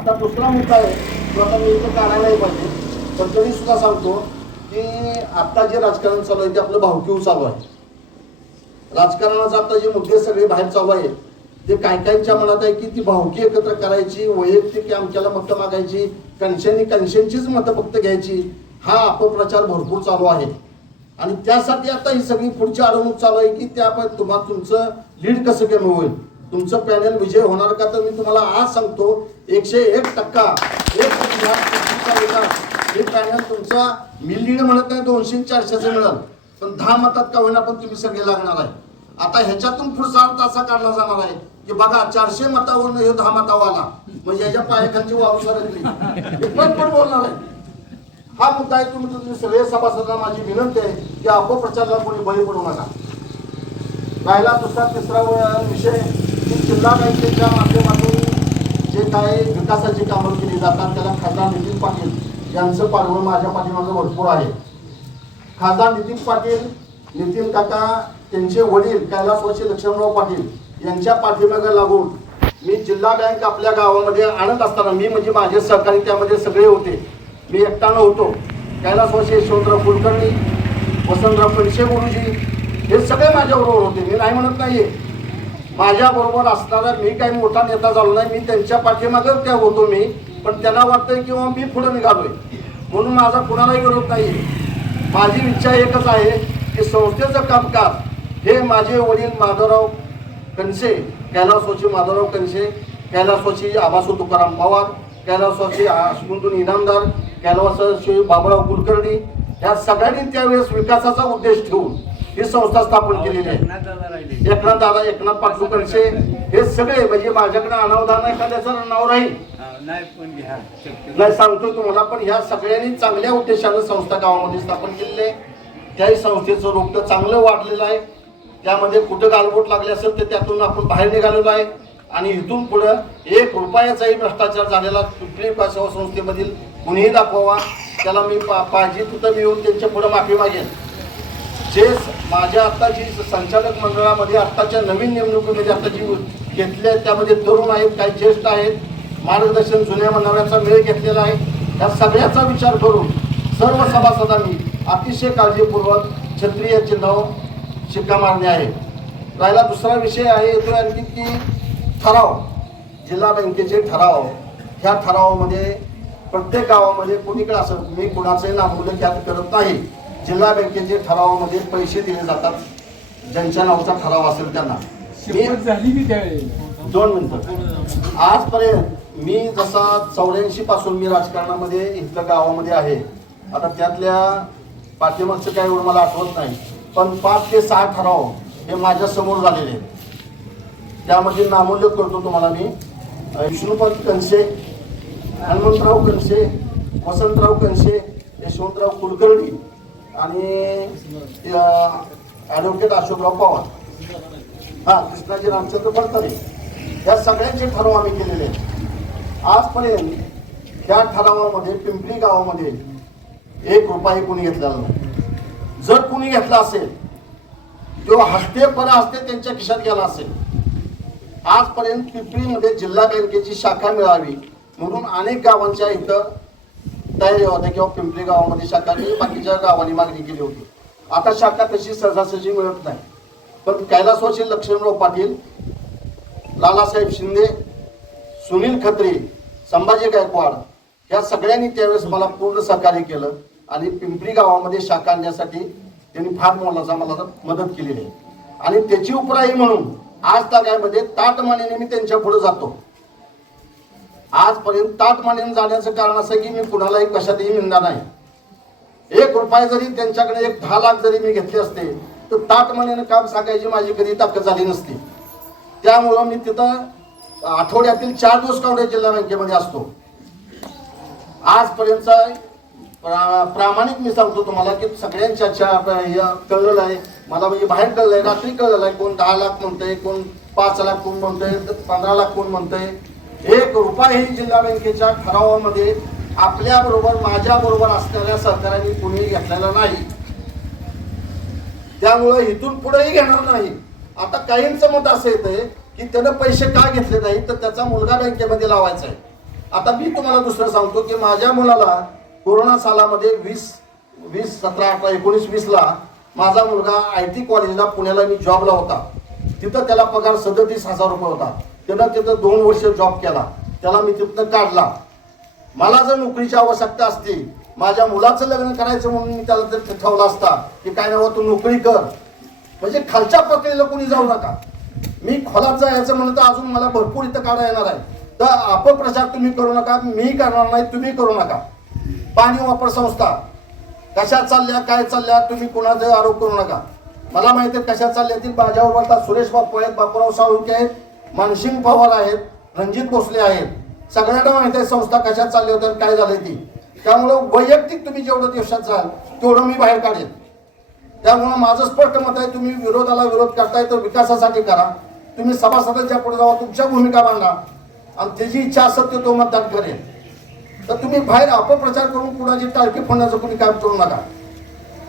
आता दुसरा मुद्दा आहे. तो आता मी इथं काढायलाही पाहिजे. पण तरी सुद्धा सांगतो की आत्ता जे राजकारण चालू आहे ते आपलं भावकीव चालू आहे. राजकारणाचा आता जे मुद्दे सगळे बाहेर चालू आहे ते काय काहींच्या मनात आहे की ती भावकी एकत्र करायची वैयक्तिक आमच्याला मतं मागायची कणशनी कणशांचीच मतं फक्त घ्यायची हा अपप्रचार भरपूर चालू आहे. आणि त्यासाठी आता ही सगळी पुढची अडवणूक चालू आहे की त्या पण तुम्हाला तुमचं लीड कसं कमी होईल? तुमचं पॅनल विजय होणार का तर मी तुम्हाला आज सांगतो एकशे एक टक्का. एक ह्या विकास. हे पॅनल तुमचा मी लीड म्हणत नाही दोनशे चारशेचं मिळेल. पण दहा मतात का होईना पण तुम्ही सगळे लागणार आहे. आता ह्याच्यातून पुढचा अर्थ असा काढला जाणार आहे की बघा चारशे मतावरून हे दहा मतावर आला. म्हणजे याच्या पायखांची वाव सरकली. पण पण बोलणार आहे. हा मुद्दा आहे तुम्ही तुम्ही सगळे सभासदांना माझी विनंती आहे की अपप्रचाराला कोणी बळी पडू नका. राहिला दुसरा तिसरा विषय. की जिल्हा बँकेच्या माध्यमातून जे काय विकासाची कामं केली जातात त्याला खासदार नितीन पाटील यांचं पाठबळ माझ्या पाठीमागं भरपूर आहे. खासदार नितीन पाटील नितीन काका त्यांचे वडील कैलासवासी लक्ष्मणराव पाटील यांच्या पाठीमागं लागून मी जिल्हा बँक आपल्या गावामध्ये आणत असताना मी म्हणजे माझे सहकारी त्यामध्ये सगळे होते. मी एकटा नव्हतो कैलासवासी यशवंतराव कुलकर्णी वसंतराव पणशे गुरुजी हे सगळे माझ्याबरोबर होते. मी नाही म्हणत नाही आहे माझ्याबरोबर असणारा मी काही मोठा नेता झालो नाही मी त्यांच्या पाठीमागं त्या होतो मी पण त्यांना वाटतंय किंवा मी पुढे निघालोय. म्हणून माझा कुणालाही विरोध नाही माझी इच्छा एकच आहे की संस्थेचं कामकाज हे माझे वडील माधवराव कनसे कैलासवाची माधवराव कनसे कैलासवाची आबासू तुकाराम पवार कैलासवाची अश्वंतून इनामदार कैलासवाची बाबराव कुलकर्णी या सगळ्यांनी त्यावेळेस विकासाचा उद्देश ठेवून ही संस्था स्थापन केलेली आहे. एकनाथ दादा एकनाथ पाटील कनसे हे सगळे म्हणजे माझ्याकडे अनावधान एखाद्याचं नाव राहील? नाही सांगतो तुम्हाला पण ह्या सगळ्यांनी चांगल्या उद्देशानं संस्था गावामध्ये स्थापन केलेली आहे. त्याही संस्थेचं रोपटं चांगलं वाढलेलं आहे. त्यामध्ये कुठं गालबोट लागले असेल तर त्यातून आपण बाहेर निघालेलो आहे. आणि इथून पुढं एक रुपयाचाही भ्रष्टाचार झालेला सेवा संस्थेमधील कुणीही दाखवावा त्याला मी पा पाहिजे तिथं मी येऊन त्यांच्या पुढं माफी मागेन. जे माझ्या माझ्या आत्ताची संचालक मंडळामध्ये आत्ताच्या नवीन नेमणुकीमध्ये आता जी घेतली त्यामध्ये तरुण आहेत काही ज्येष्ठ आहेत मार्गदर्शन जुन्या मंडळाचा मेळ घेतलेला आहे. या सगळ्याचा विचार करून सर्व सभासदांनी अतिशय काळजीपूर्वक क्षत्रिय नाव शिक्का मारणे आहे. राहिला दुसरा विषय आहे येतो आणखी की ठराव जिल्हा बँकेचे ठराव. ह्या ठरावामध्ये प्रत्येक गावामध्ये कोणीकडे असं मी कुणाचंही नामोल्लेख त्यात करत नाही. जिल्हा बँकेचे ठरावामध्ये पैसे दिले जातात. ज्यांच्या नावाचा ठराव असेल त्यांना. दोन मिनिटं. आजपर्यंत मी जसा चौऱ्याऐंशी पासून मी राजकारणामध्ये इथल्या गावामध्ये आहे. आता त्यातल्या पाठीमागचं काय एवढं मला आठवत नाही. पण पाच ते सहा ठराव हे माझ्यासमोर झालेले आहेत. त्यामध्ये नामोल्लेख करतो तुम्हाला मी. विष्णुपंत कनसे हनुमंतराव कनसे वसंतराव कनसे यशवंतराव कुलकर्णी आणि ॲडव्होकेट अशोकराव पवार. हा कृष्णाजी रामचंद्र फडतरे या सगळ्यांचे ठराव आम्ही केलेले आहेत. आजपर्यंत त्या ठरावामध्ये पिंपरी गावामध्ये एक रुपयाही कोणी घेतलेला नाही. जर कोणी घेतला असेल किंवा हस्ते पर हस्ते त्यांच्या खिशात गेला असेल. आजपर्यंत पिंपरीमध्ये जिल्हा बँकेची शाखा मिळावी म्हणून अनेक गावांच्या इथं तयारी होत्या किंवा पिंपरी गावामध्ये शाखा बाकीच्या गावांनी मागणी केली होती. आता शाखा तशी सहजासहजी मिळत नाही. पण कैलासवासी लक्ष्मणराव पाटील लालासाहेब शिंदे सुनील खत्री संभाजी गायकवाड या सगळ्यांनी त्यावेळेस मला पूर्ण सहकार्य केलं आणि पिंपरी गावामध्ये शाखा आणण्यासाठी त्यांनी फार मोलाचा मला मदत केलेली आहे. आणि त्याची उपराई म्हणून आज तागायमध्ये ताटमानेने मी त्यांच्या पुढे जातो. आजपर्यंत ताटमानेने जाण्याचं कारण असं की मी कुणालाही कशातही मिळणार नाही. एक रुपये जरी त्यांच्याकडे एक दहा लाख जरी मी घेतले असते तर ताटमानेने काम सांगायची माझी कधी ताकद झाली नसती. त्यामुळं मी तिथं आठवड्यातील चार दिवस कावडे जिल्हा बँकेमध्ये असतो. आजपर्यंतचा प्रा- प्रामाणिक मी सांगतो तुम्हाला की सगळ्यांच्या कळलेलं आहे मला म्हणजे बाहेर कळलं आहे रात्री कळलेलं आहे कोण दहा लाख म्हणतंय कोण पाच लाख कोण म्हणतंय तर पंधरा लाख कोण म्हणतंय एक रुपयाही जिल्हा बँकेच्या ठरावामध्ये आपल्या बरोबर माझ्या बरोबर असणाऱ्या सहकार्याने कोणीही घेतलेला नाही. त्यामुळे इथून पुढेही घेणार नाही. आता काहींचं मत असं येतंय की त्यानं पैसे का घेतले नाही तर त्याचा मुलगा बँकेमध्ये लावायचा आहे. आता मी तुम्हाला दुसरं सांगतो की माझ्या मुलाला कोरोना सालामध्ये वीस वीस सतरा अठरा एकोणीस वीसला माझा मुलगा आय टी कॉलेजला पुण्याला मी जॉबला होता. तिथं त्याला पगार सदतीस हजार रुपये होता. त्यानं तिथं दोन वर्ष जॉब केला. त्याला मी तिथनं काढला. मला जर नोकरीची आवश्यकता असती माझ्या मुलाचं लग्न करायचं म्हणून मी त्याला तर ठेवला असता की काय नाही तू नोकरी कर. म्हणजे खालच्या प्रक्रियेला कोणी जाऊ नका. मी खोलात जायचं म्हणलं तर अजून मला भरपूर इथं काढा येणार आहे. तर अपप्रचार तुम्ही करू नका मी करणार नाही तुम्ही करू नका. पाणी वापर संस्था. कशा चालल्या काय चालल्या तुम्ही कोणाचा आरोप करू नका. मला माहिती आहे कशा चालल्या ती. माझ्याबरोबर सुरेश बापू आहेत बापूराव साळुंके आहेत. मानसिंग पवार आहेत रणजित भोसले आहेत. सगळ्यांना माहिती आहे संस्था कशा चालली होत्या काय झाली ती त्यामुळं वैयक्तिक तुम्ही जेवढं देशात जाल तेवढं मी बाहेर काढेन. त्यामुळं माझं स्पष्ट मत आहे तुम्ही विरोधाला विरोध करताय तर विकासासाठी करा. तुम्ही सभासदांच्या पुढे जावा तुमच्या भूमिका मांडा. आणि त्याची इच्छा असेल ते तो मतदान करेल तर तुम्ही बाहेर अपप्रचार करून कुणाची टाळकी फोडण्याचं कोणी काम करू नका.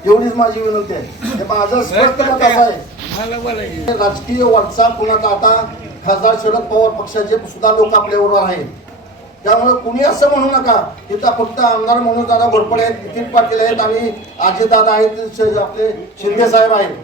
एवढीच माझी विनंती आहे. माझं स्पष्ट मत असं आहे. राजकीय वाटचाल कुणाचा आता खासदार शरद पवार पक्षाचे सुद्धा लोक आपल्याबरोबर आहेत. त्यामुळे कुणी असं म्हणू नका तिथं फक्त आमदार म्हणून दादा घोरपडे आहेत नितीन पाटील आहेत आणि अजितदादा आहेत आपले शिंदे साहेब आहेत.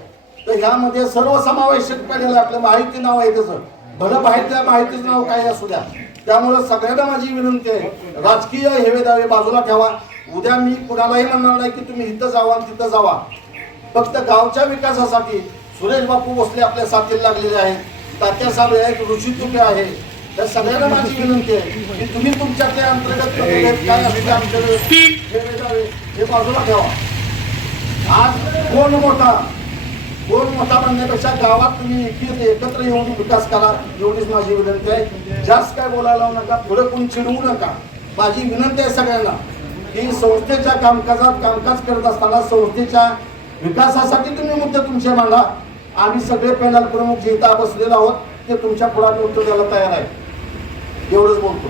तर ह्यामध्ये सर्व समावेशक आहे आपलं माहिती नाव आहे त्याचं. भलं बाहेरच्या माहितीचं नाव काय असू द्या. त्यामुळे सगळ्यांना माझी विनंती आहे राजकीय हेवे दावे बाजूला ठेवा. उद्या मी कुणालाही म्हणणार नाही की तुम्ही इथं जावा आणि तिथं जावा. फक्त गावच्या विकासासाठी सुरेश बापू भोसले आपल्या साथीला लागलेले आहेत. तात्या साहेब आहेत ऋषी तुपे आहे. त्या सगळ्यांना माझी विनंती आहे की तुम्ही तुमच्यातले अंतर्गत काय असते आमच्याकडे. हे बाजूला ठेवा. आज कोण मोठा? कोण मोठा म्हणण्यापेक्षा गावात तुम्ही एकत्र एकत्र येऊन विकास करा एवढीच माझी विनंती आहे. जास्त काय बोलायला लावू नका पुढे कोण चिडवू नका. माझी विनंती आहे सगळ्यांना की संस्थेच्या कामकाजात कामकाज करत असताना संस्थेच्या विकासासाठी तुम्ही मुद्दे तुमचे मांडा. आम्ही सगळे पॅनल प्रमुख जे इथं बसलेलो आहोत ते तुमच्यापुढे उत्तर द्यायला तयार आहे. एवढंच बोलतो.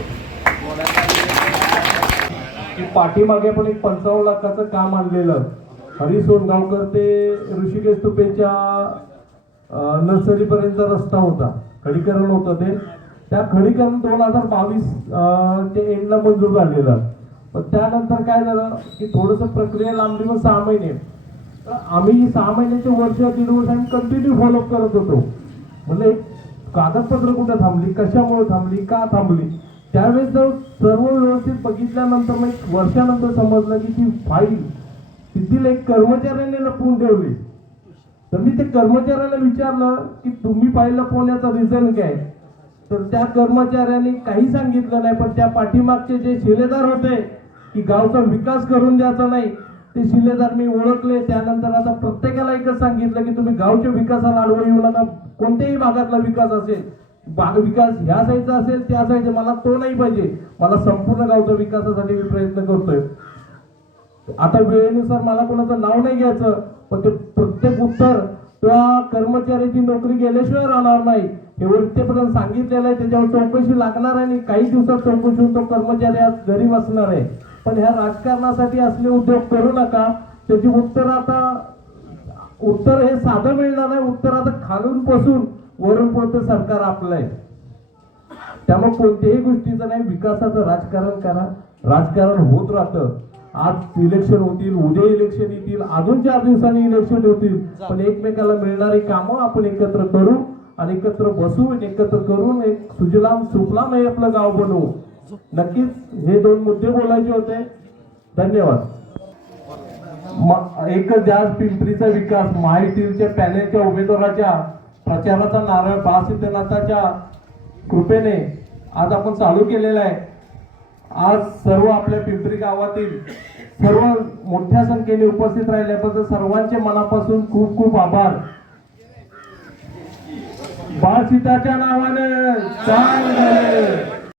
पाठीमागे पण एक पंचावन्न लाखाचं काम आणलेलं. हरी सोनगावकर ते ऋषिकेश तुपेच्या नर्सरीपर्यंत रस्ता होता. खडीकरण होतं ते. त्या खडीकरण दोन हजार बावीस ते एंडला मंजूर झालेलं. पण त्यानंतर काय झालं की थोडंसं प्रक्रिया लांबली व सहा महिने. आम्ही सहा महिन्याचे वर्ष दीड वर्ष आम्ही कंटिन्यू फॉलोअप करत होतो. म्हणजे कागदपत्र कुठं थांबली? कशामुळे थांबली? का थांबली? त्यावेळेस जर सर्व व्यवस्थित बघितल्यानंतर मग एक वर्षानंतर समजलं की ती फाईल तिथील एक कर्मचाऱ्याने लपवून ठेवली. तर मी ते कर्मचाऱ्याला विचारलं की तुम्ही फाईल लपवण्याचा रिझन काय? तर त्या कर्मचाऱ्याने काही सांगितलं नाही पण त्या पाठीमागचे जे शिलेदार होते की गावचा विकास करून द्यायचा नाही ते शिलेदार मी ओळखले. त्यानंतर आता प्रत्येकाला एकच सांगितलं की तुम्ही गावच्या विकासाला आडवं येऊ नका. कोणत्याही भागातला विकास असेल भाग विकास ह्या साईडचा असेल त्या साईडचा मला तो नाही पाहिजे. मला संपूर्ण गावच्या विकासासाठी मी प्रयत्न करतोय. आता वेळेनुसार मला कोणाचं नाव नाही घ्यायचं पण ते प्रत्येक उत्तर त्या कर्मचाऱ्याची नोकरी गेल्याशिवाय राहणार नाही. हे वृत्तपत्र सांगितलेलं आहे त्याच्यावर चौकशी लागणार आहे आणि काही दिवसात चौकशी होऊन तो कर्मचारी आज घरी बसणार आहे. पण ह्या राजकारणासाठी असले उद्योग करू नका. त्याची उत्तर आता उत्तर हे साधं मिळणार नाही. उत्तर आता खालून पासून वरून कोणतं सरकार आपलं आहे. त्यामुळे कोणत्याही गोष्टीचं नाही. विकासाचं राजकारण करा. राजकारण होत राहतं. आज इलेक्शन होतील उद्या इलेक्शन येतील अजून चार दिवसांनी इलेक्शन होतील. पण एकमेकाला मिळणारी कामं आपण एकत्र करू आणि एकत्र बसू आणि एकत्र करून एक सुजलाम सुफलाम हे आपलं गाव बनवू. नक्कीच हे दोन मुद्दे बोलायचे होते. धन्यवाद. एकच जास्त पिंपरीचा विकास महायुतीच्या पॅनेलच्या उमेदवाराच्या प्रचाराचा नारळ बासिद्धनाथाच्या कृपेने आज आपण चालू केलेला आहे. आज सर्व आपल्या पिंपरी गावातील सर्व मोठ्या संख्येने उपस्थित राहिल्याबद्दल सर्वांचे मनापासून खूप खूप आभार. बासिताच्या नावाने नावानं